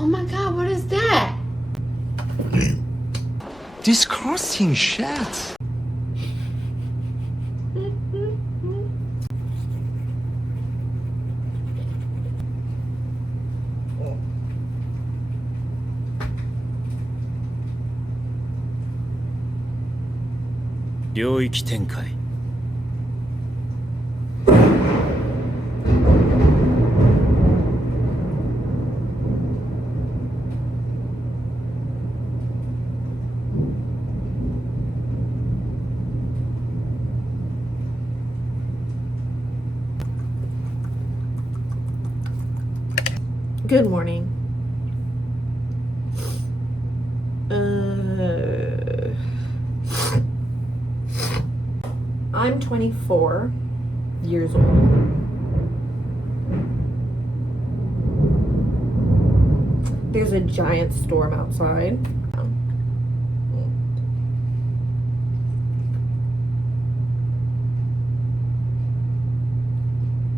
Oh my god, what is that? Disgusting shit. Good morning. I'm 24 years old. There's a giant storm outside.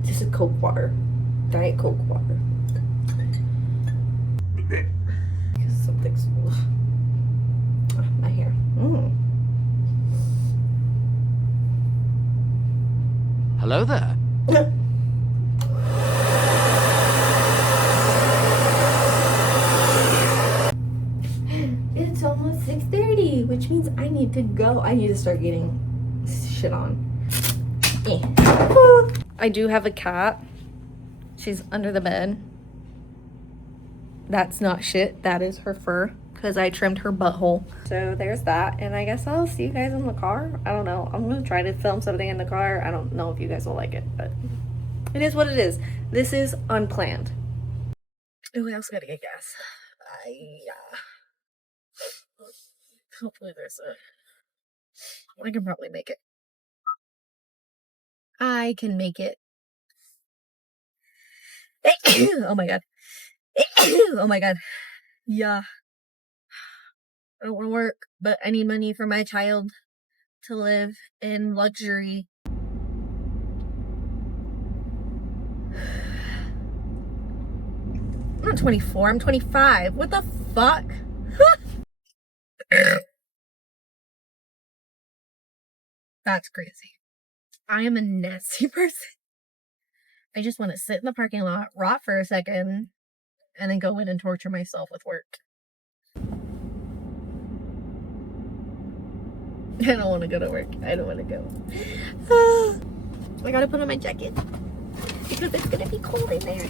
This is Coke water. Diet Coke water. Something's... my hair. Hello there. It's almost 6:30, which means I need to go. I need to start getting shit on. I do have a cat. She's under the bed. That's not shit. That is her fur because I trimmed her butthole. So there's that. And I guess I'll see you guys in the car. I don't know. I'm going to try to film something in the car. I don't know if you guys will like it, but it is what it is. This is unplanned. Oh, I also got to get gas. Hopefully there's a... I can probably make it. I can make it. Oh my god. Oh my god. Yeah. I don't want to work, but I need money for my child to live in luxury. I'm not 24, I'm 25. What the fuck? That's crazy. I am a nasty person. I just want to sit in the parking lot, rot for a second, and then go in and torture myself with work. I don't want to go to work. I don't want to go. I gotta put on my jacket because it's gonna be cold in there.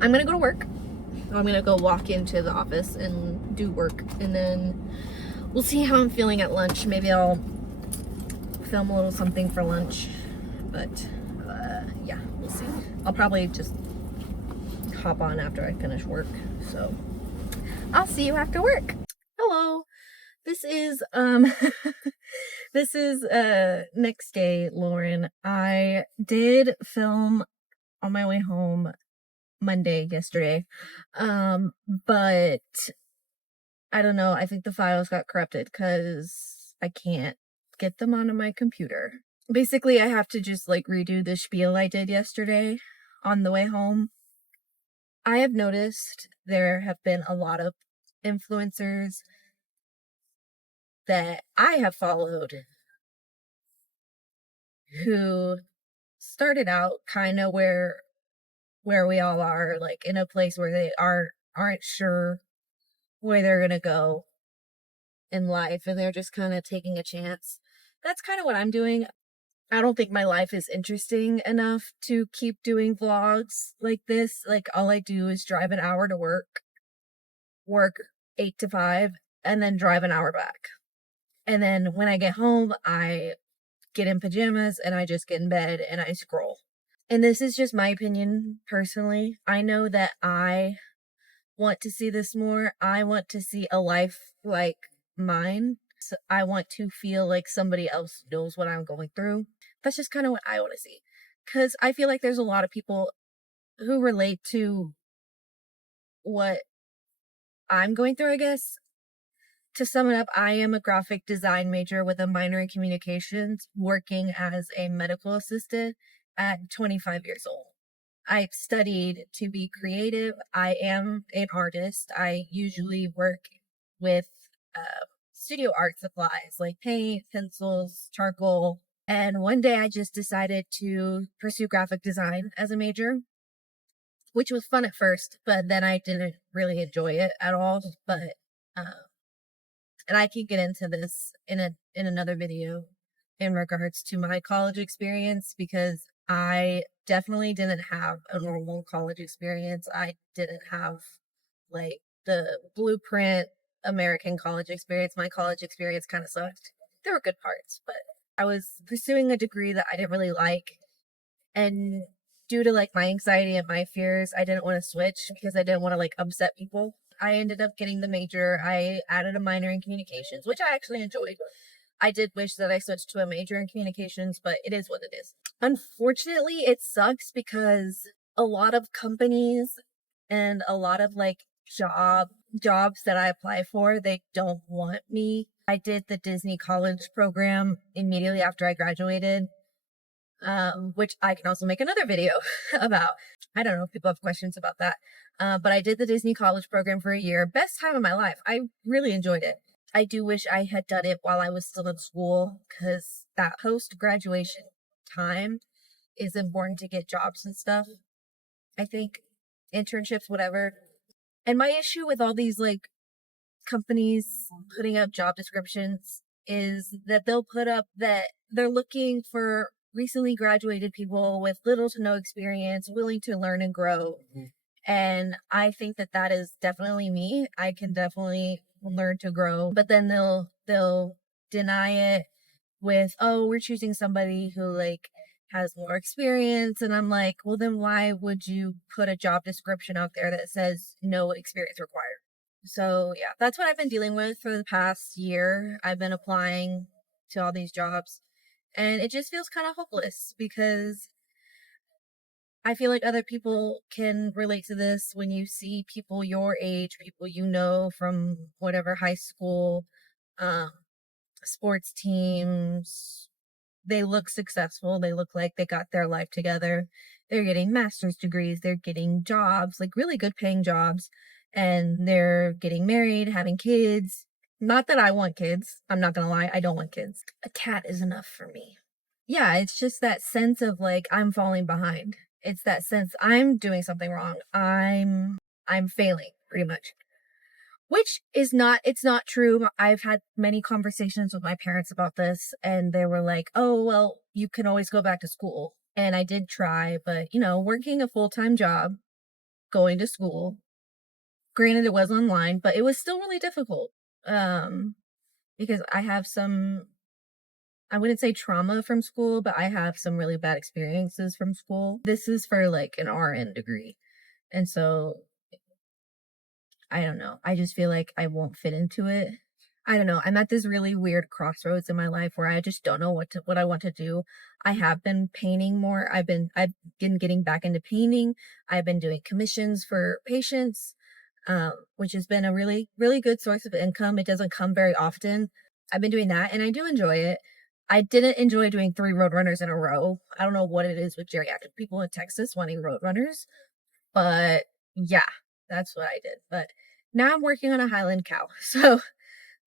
I'm gonna go to work. I'm gonna go walk into the office and do work, and then we'll see how I'm feeling at lunch. Maybe I'll film a little something for lunch, but yeah, we'll see. I'll probably just hop on after I finish work, so I'll see you after work. Hello. This is this is next day, Lauren. I did film on my way home Monday yesterday, but I don't know, I think the files got corrupted because I can't get them onto my computer. Basically, I have to just like redo the spiel I did yesterday on the way home. I have noticed there have been a lot of influencers that I have followed who started out kind of where we all are, like in a place where they aren't sure where they're gonna go in life, and they're just kind of taking a chance. That's kind of what I'm doing. I don't think my life is interesting enough to keep doing vlogs like this. Like, all I do is drive an hour to work 8 to 5, and then drive an hour back. And then when I get home, I get in pajamas and I just get in bed and I scroll. And this is just my opinion personally. I know that I want to see this more. I want to see a life like mine. So I want to feel like somebody else knows what I'm going through. That's just kind of what I want to see. Because I feel like there's a lot of people who relate to what I'm going through, I guess. To sum it up, I am a graphic design major with a minor in communications, working as a medical assistant at 25 years old. I've studied to be creative. I am an artist. I usually work with studio art supplies like paint, pencils, charcoal. And one day I just decided to pursue graphic design as a major, which was fun at first, but then I didn't really enjoy it at all. But uh, and I can get into this in another video in regards to my college experience, because I definitely didn't have a normal college experience. I didn't have like the blueprint American college experience. My college experience kind of sucked. There were good parts, but I was pursuing a degree that I didn't really like, and due to like my anxiety and my fears, I didn't want to switch because I didn't want to like upset people. I ended up getting the major. I added a minor in communications, which I actually enjoyed. I did wish that I switched to a major in communications, but it is what it is. Unfortunately, it sucks because a lot of companies and a lot of like jobs that I apply for, they don't want me. I did the Disney college program immediately after I graduated, which I can also make another video about. I don't know if people have questions about that. But I did the Disney college program for a year. Best time of my life. I really enjoyed it. I do wish I had done it while I was still in school, because that post graduation time is important to get jobs and stuff. I think internships, whatever. And my issue with all these like companies putting up job descriptions is that they'll put up that they're looking for recently graduated people with little to no experience, willing to learn and grow. And I think that that is definitely me. I can definitely learn to grow, but then they'll deny it with, oh, we're choosing somebody who like has more experience. And I'm like, well, then why would you put a job description out there that says no experience required? So yeah, that's what I've been dealing with for the past year. I've been applying to all these jobs, and it just feels kind of hopeless because I feel like other people can relate to this when you see people your age, people you know from whatever high school, um, sports teams. They look successful. They look like they got their life together. They're getting master's degrees. They're getting jobs, like really good paying jobs. And they're getting married, having kids. Not that I want kids. I'm not going to lie. I don't want kids. A cat is enough for me. Yeah, it's just that sense of like I'm falling behind. It's that sense I'm doing something wrong. I'm failing pretty much. Which is not, it's not true. I've had many conversations with my parents about this, and they were like, oh, well, you can always go back to school. And I did try, but you know, working a full-time job, going to school, granted it was online, but it was still really difficult. Because I have some, I wouldn't say trauma from school, but I have some really bad experiences from school. This is for like an RN degree. And so I don't know. I just feel like I won't fit into it. I don't know. I'm at this really weird crossroads in my life where I just don't know what I want to do. I have been painting more. I've been getting back into painting. I've been doing commissions for patients, which has been a really, really good source of income. It doesn't come very often. I've been doing that and I do enjoy it. I didn't enjoy doing 3 roadrunners in a row. I don't know what it is with geriatric people in Texas wanting roadrunners, but yeah, that's what I did. But now I'm working on a Highland cow. So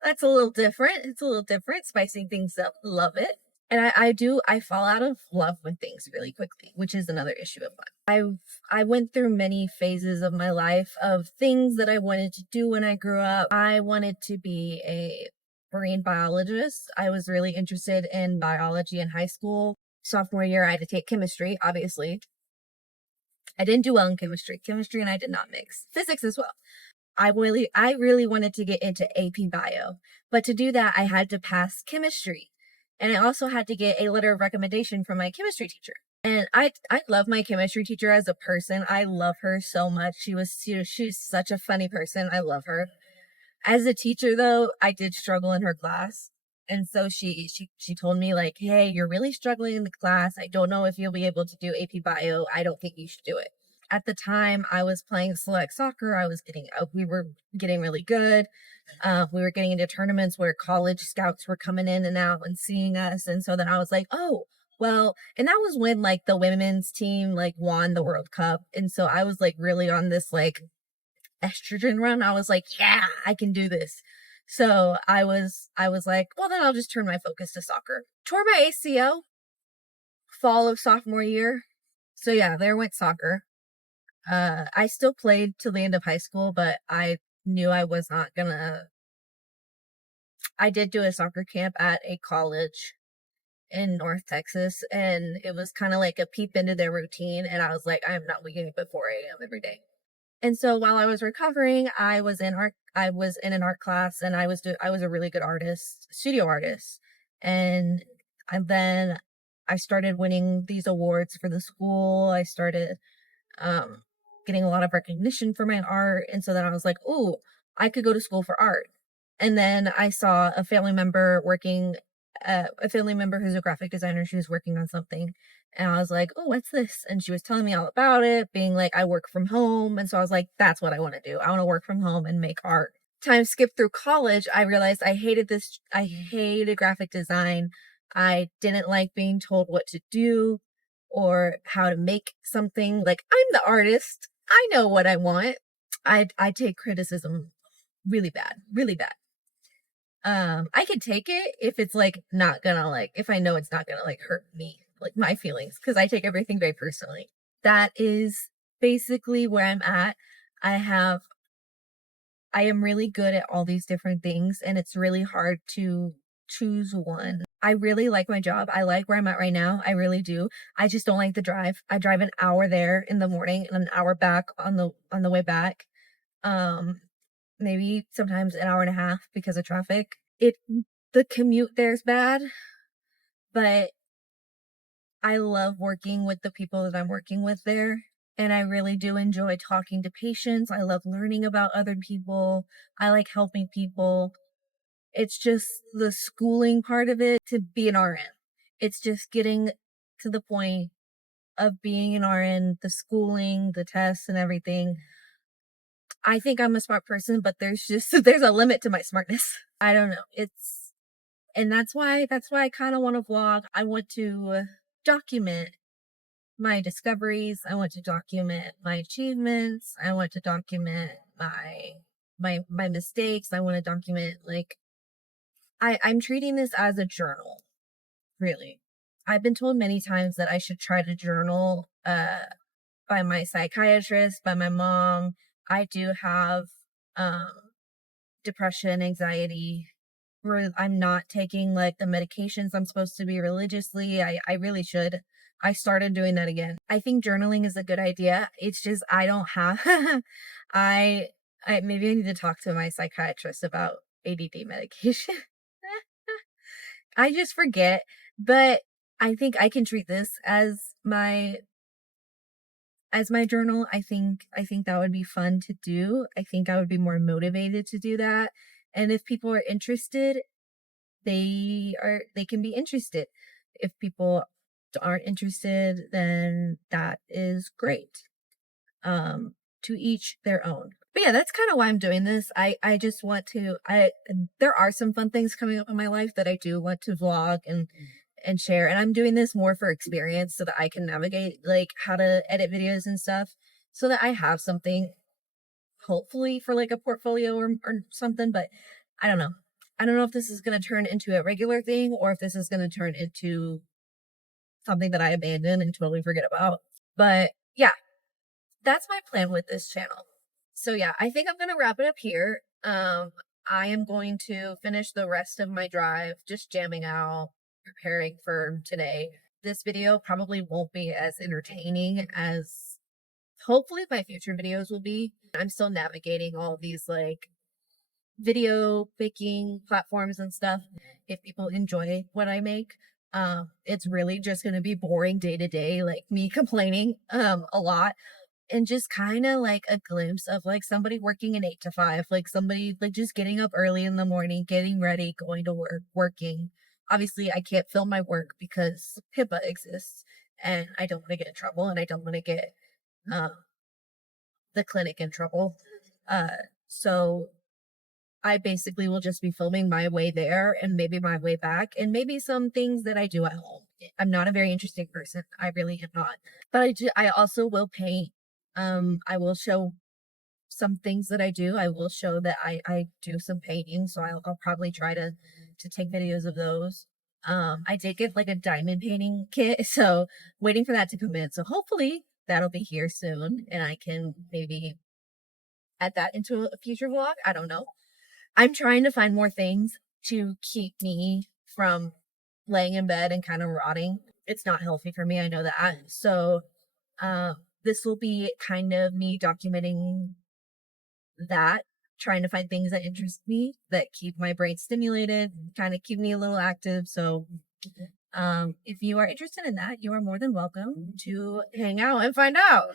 that's a little different. It's a little different, spicing things up. Love it. And I fall out of love with things really quickly, which is another issue of mine. I went through many phases of my life of things that I wanted to do when I grew up. I wanted to be a marine biologist. I was really interested in biology in high school. Sophomore year, I had to take chemistry, obviously. I didn't do well in chemistry. Chemistry and I did not mix. Physics as well. I really wanted to get into AP Bio, but to do that, I had to pass chemistry, and I also had to get a letter of recommendation from my chemistry teacher. And I love my chemistry teacher as a person. I love her so much. She's such a funny person. I love her. As a teacher, though, I did struggle in her class, and so she told me like, "Hey, you're really struggling in the class. I don't know if you'll be able to do AP Bio. I don't think you should do it." At the time I was playing select soccer. We were getting really good. We were getting into tournaments where college scouts were coming in and out and seeing us. And so then I was like, oh, Well, and that was when like the women's team like won the World Cup. And so I was like really on this like estrogen run. I was like, yeah, I can do this. So I was like, well then I'll just turn my focus to soccer. Tore my ACL fall of sophomore year. So yeah, there went soccer. I still played till the end of high school, but I knew I was not gonna. I did do a soccer camp at a college in North Texas, and it was kind of like a peep into their routine. And I was like, I am not waking up at 4 a.m. every day. And so while I was recovering, I was in art. I was in an art class, and I was a really good artist, studio artist, and then I started winning these awards for the school. I started um, getting a lot of recognition for my art. And so then I was like, "Ooh, I could go to school for art." And then I saw a family member working, a family member who's a graphic designer. She was working on something. And I was like, "Oh, what's this?" And she was telling me all about it, being like, I work from home. And so I was like, that's what I want to do. I want to work from home and make art. Time skip through college, I realized I hated this. I hated graphic design. I didn't like being told what to do or how to make something. Like, I'm the artist. I know what I want. I take criticism really bad, really bad. I can take it if it's like not gonna like if I know it's not gonna like hurt me, like my feelings, because I take everything very personally. That is basically where I'm at. I have I am really good at all these different things, and it's really hard to choose one. I really like my job. I like where I'm at right now. I really do. I just don't like the drive. I drive an hour there in the morning and an hour back on the way back. Um Maybe sometimes an hour and a half because of traffic. The commute there's bad, but I love working with the people that I'm working with there. And I really do enjoy talking to patients. I love learning about other people. I like helping people. It's just the schooling part of it to be an RN. It's just getting to the point of being an RN, the schooling, the tests and everything. I think I'm a smart person, but there's just there's a limit to my smartness. I don't know. It's and that's why I kind of want to vlog. I want to document my discoveries. I want to document my achievements. I want to document my mistakes. I want to document like I'm treating this as a journal, really. I've been told many times that I should try to journal by my psychiatrist, by my mom. I do have um depression, anxiety, where I'm not taking like the medications I'm supposed to be religiously. I really should. I started doing that again. I think journaling is a good idea. It's just I don't have I I maybe I need to talk to my psychiatrist about ADD medication. I just forget, but I think I can treat this as my journal. I think that would be fun to do. I think I would be more motivated to do that. And if people are interested, they can be interested. If people aren't interested, then that is great. To each their own. But yeah, that's kind of why I'm doing this. I just want to I there are some fun things coming up in my life that I do want to vlog and share. And I'm doing this more for experience so that I can navigate like how to edit videos and stuff so that I have something hopefully for like a portfolio or something, but I don't know. I don't know if this is going to turn into a regular thing or if this is going to turn into something that I abandon and totally forget about. But yeah, that's my plan with this channel. So yeah, I think I'm going to wrap it up here. I am going to finish the rest of my drive, just jamming out, preparing for today. This video probably won't be as entertaining as hopefully my future videos will be. I'm still navigating all these like video making platforms and stuff. If people enjoy what I make, it's really just going to be boring day to day, like me complaining a lot, and just kind of like a glimpse of like somebody working an 8 to 5, like somebody like just getting up early in the morning, getting ready, going to work, working. Obviously I can't film my work because HIPAA exists, and I don't want to get in trouble, and I don't want to get um the clinic in trouble. So I basically will just be filming my way there and maybe my way back and maybe some things that I do at home. I'm not a very interesting person. I really am not. But I also will paint. I will show some things that I do. I will show that I do some painting, so I'll probably try to take videos of those. I did get like a diamond painting kit, so waiting for that to come in. So hopefully that'll be here soon, and I can maybe add that into a future vlog. I don't know. I'm trying to find more things to keep me from laying in bed and kind of rotting. It's not healthy for me. I know that. So, this will be kind of me documenting that, trying to find things that interest me, that keep my brain stimulated, kind of keep me a little active. So, if you are interested in that, you are more than welcome to hang out and find out.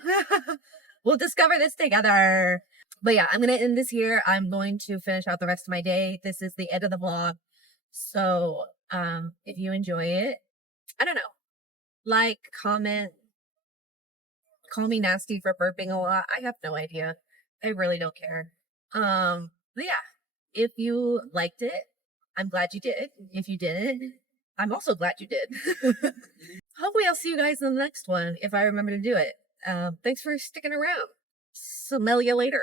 We'll discover this together. But yeah, I'm gonna end this here. I'm going to finish out the rest of my day. This is the end of the vlog. So, if you enjoy it, I don't know, like, comment, call me nasty for burping a lot. I have no idea. I really don't care. But yeah, if you liked it, I'm glad you did. If you didn't, I'm also glad you did. Hopefully I'll see you guys in the next one if I remember to do it. Thanks for sticking around. Smell you later.